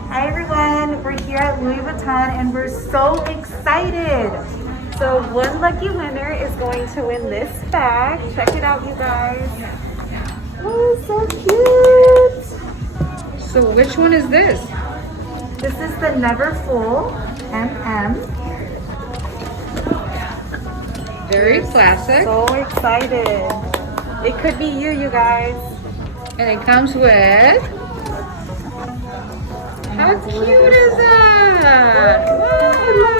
Hi everyone, we're here at Louis Vuitton and we're so excited. So one lucky winner is going to win this bag. Check it out, you guys. Oh, so cute. So which one is this? This is the Never Full MM. Very classic. So excited. It could be you, you guys. And it comes with... How cute is that? Wow,